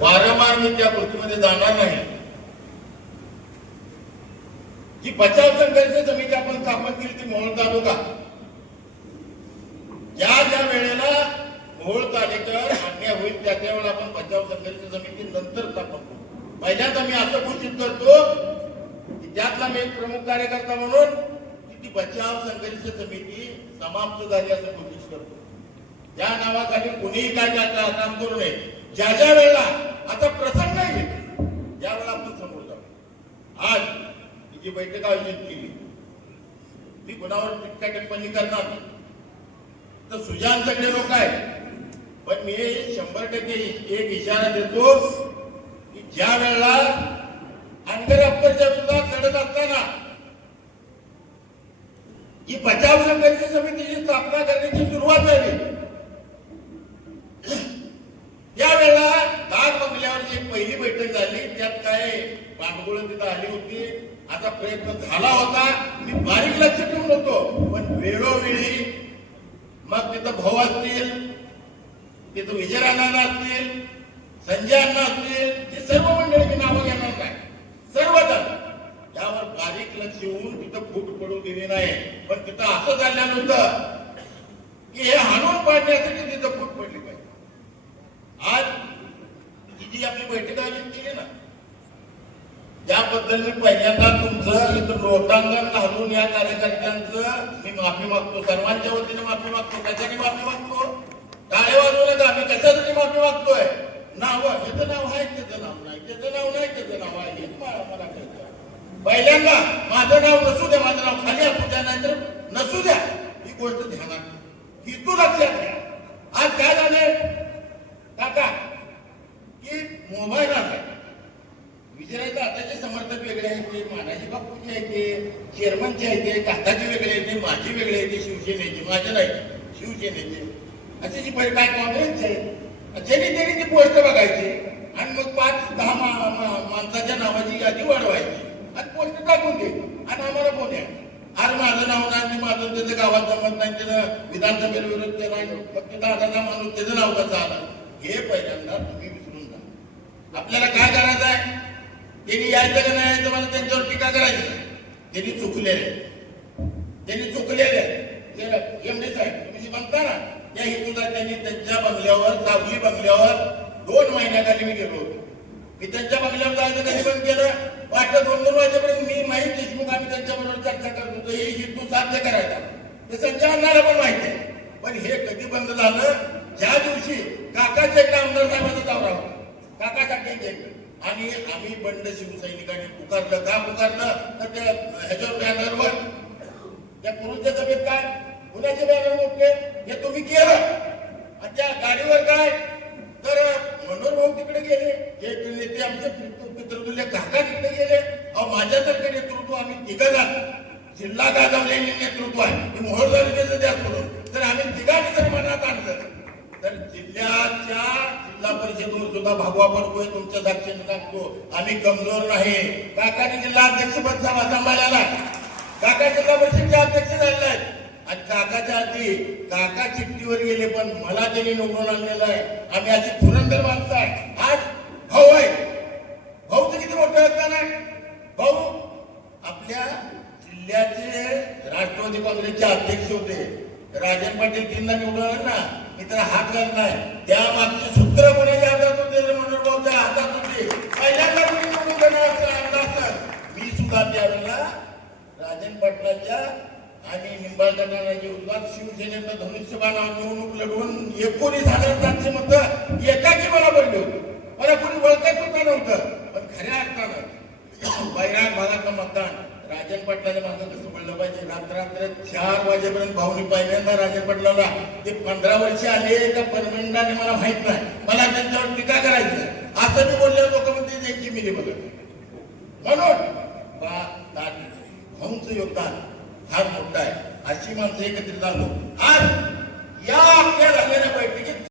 वारंवार मी त्या कृतीमध्ये जाणार नाही. ही बचाव संघर्ष समिती आपण स्थापन केली ती मोहोळ तालुका. ज्या ज्या वेळेला मोहोळ तालुक्यावर अन्याय होईल त्या त्यावेळेला आपण बचाव संघर्ष समिती नंतर स्थापन करू. पहिल्यांदा मी असं घोषित करतो की त्यातला मी एक प्रमुख कार्यकर्ता म्हणून की ती बचाव संघर्ष समिती समाप्त झाली असं घोषित करतो. या नावाखाली कुणीही काय काय काय काम करू नये. ज्या ज्या वेळेला आता प्रसंग येईल त्यावेळेला आपण समोर जाऊ. आज तिची बैठक आयोजित केली ती कुणावर टिक्का टिप्पणी करणार? तर सुजान सगळे लोक आहेत. पण मी शंभर टक्के एक इशारा देतो की ज्या वेळेला अनगर अप्परच्या विरोधात लढत असताना ही बचाव संघर्ष समितीची स्थापना करण्याची सुरुवात झाली त्यावेळेला दाग बंगल्यावरची एक पहिली बैठक झाली त्यात काय पाठबोळ तिथं आली होती. आता प्रयत्न झाला होता. मी बारीक लक्ष ठेवून होतो. पण वेळोवेळी मग तिथं भाऊ असतील तिथं विजयराणा असतील संजय अण्णा असतील ते सर्व मंडळी मी नावं घेणार नाही. सर्वजण. त्यावर बारीक लक्ष येऊन तिथं फूट पडू दिली नाही. पण तिथं असं झालं नव्हतं की हे हाणून पाडण्यासाठी तिथं फूट पडली पाहिजे. आज ही जी आपली बैठक आयोजित केली ना. त्याबद्दल मी पहिल्यांदा तुमचं इथं लोटांगण घालून या कार्यकर्त्यांचं मी माफी मागतो. सर्वांच्या वतीने माफी मागतो. कशाने माफी मागतो? टाळे वाजवू नका मी कशासाठी माफी मागतोय? नाव ह्याचं नाव आहे त्याचं नाव नाही. त्याचं नाव नाही त्याचं नाव आहे. हेच मला पहिल्यांदा माझं नाव नसू द्या. माझं नाव खाली असू द्या नाहीतर नसू द्या. ही गोष्ट ध्यानात ही तू लक्षात घ्या. आज काय झालंय? काका की मोबाईल आलाय. समर्थक वेगळे आहेत ते मानाजी बापूचे आहेत ते? चेअरमनचे आहेत ते काकाचे वेगळे आहेत ते माझे वेगळे शिवसेनेचे नाही शिवसेनेचे. असे जी पहिले काय काँग्रेसचे आहेत ज्यांनी त्यांनी ती पोस्ट बघायची. आणि मग पाच दहा माणसाच्या नावाची यादी वाढवायची. आणि पोस्ट टाकून दे. आणि आम्हाला फोन आहे? आज माझं नाव नाही माझं त्याचं गावात जमत नाही त्यानं विधानसभेला विरोध केला फक्त दादाचा माणूस त्याचं नाव कसं आलं. हे पहिल्यांदा तुम्ही विसरून जा. आपल्याला काय करायचं त्यांनी यायचं का नाही यायचं मला त्यांच्यावर टीका करायची. त्यांनी चुकलेले त्यांनी चुकलेले एमडी साहेब तुम्ही जी म्हणता ना त्या हेतूला त्यांनी त्यांच्या बंगल्यावर सावली बंगल्यावर दोन महिन्याखाली मी गेलो होतो. मी त्यांच्या बंगल्यावर जायचं कधी पण केलं? वाटलं दोन दोन वाजेपर्यंत मी माहीत देशमुख आम्ही त्यांच्याबरोबर चर्चा करत होतो. हे हेतू साध्य करायचा. ते संजय अण्णाला पण माहिती आहे. पण हे कधी बंद झालं? ज्या दिवशी काकाचे एक आमदार साहेबांचा दौरा होता. काका आणि आम्ही बंड शिवसैनिकांनी पुकारलं. का पुकारलं? तर त्या ह्याच्यावर बॅनरवर त्या पुरुषच्या सभेत काय? कुणाचे बॅनर मोठे. हे तुम्ही केलं. आणि त्या गाडीवर काय? तर मनोहर भाऊ तिकडे गेले. हे नेते आमचे पितृ- पितृतुल्य काका तिकडे गेले. अहो माझ्यासारखे नेतृत्व आम्ही तिघं जिल्हा गाजवलेले नेतृत्व आहे. भागवा पडतोय तुमच्या साक्षीने सांगतो आम्ही कमजोर नाही. काकाने जिल्हा अध्यक्ष पद सांभाळायला काका जिल्हा परिषदचे अध्यक्ष झालेले आहेत. आणि काकाच्या आधी काका चिठ्ठीवर गेले पण मला त्यांनी निवडून आणलेलं आहे. आम्ही अशी पुरंदर माणसं आहे. आज भाऊ आहे. भाऊचं किती मोठं योगदान नाही भाऊ आपल्या जिल्ह्याचे राष्ट्रवादी काँग्रेसचे अध्यक्ष होते. राजन पाटील तीनदा निवडून ना. मी तर हात घालणार त्या मागचे सूत्र कोणाच्या हातात होते रे म्हणून भाऊच्या हातात होते पहिल्यांदा मी निवडून देणार असं आणलं असतं मी सुद्धा त्यावेळेला राजन पाटलाच्या आणि निंबाळकरांना विरोधात शिवसेनेचं धनुष्यबाण निवडणूक लढवून एकोणीस हजार सातशे मत एकाची मला पडली होती. मला कोणी ओळखत सुद्धा नव्हतं. पण खऱ्या अर्थानं बैराग भागातलं मतदान राजन पाटलाच्या माझं कसं बोललं पाहिजे? रात्र चार वाजेपर्यंत भाऊनी पहिल्यांदा राजन पाटलाला ते पंधरा वर्ष आले का परमंडाने मला माहीत नाही. मला त्यांच्यावर टीका करायची असं मी बोलले लोक म्हणते त्यांची मिली बघत म्हणून बा भाऊंचं योगदान फार मोठं आहे. अशी माणसं एकत्रित आलो आज या आपल्या